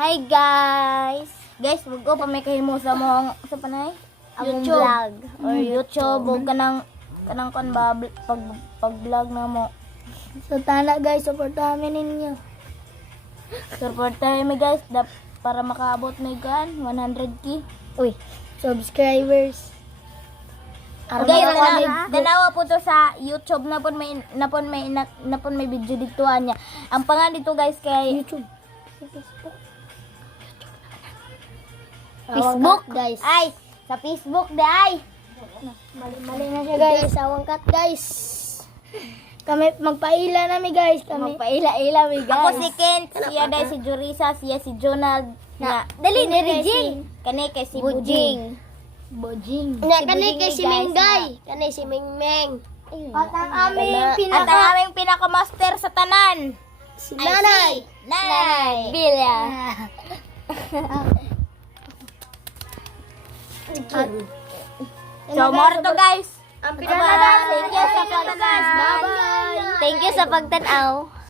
Hi guys! Guys, wag ko pa may kahimo sa mong sa panay YouTube vlog or YouTube o kanang kon ba pag-vlog na mo. So tana guys, supportahan ninyo. Supportahan mi guys para makaabot na gan 100k. Uy, subscribers. Okay, danawa po to sa YouTube na pon may video dito niya. Ang pangalan dito guys kay YouTube. Facebook guys. Ay, sa Facebook day. Mali na siya guys, awang cut guys. Kami magpaila na mi guys, kami. Magpaila-ila mi guys. Ako si Kent, siya day si Jurisa, siya si Jonald. Na, dali ni Regine. Kani kay si Bujing. Bojing. Nya kanay kay si guys, Minggay, kanay si Mingmeng. At ang At ang aming pinaka-master sa tanan. Si Nanay. Nanay. Bilya. So, more to guys. Ang Bye-bye. Thank you sa pagtanaw. Bye-bye. Thank you sa pagtanaw.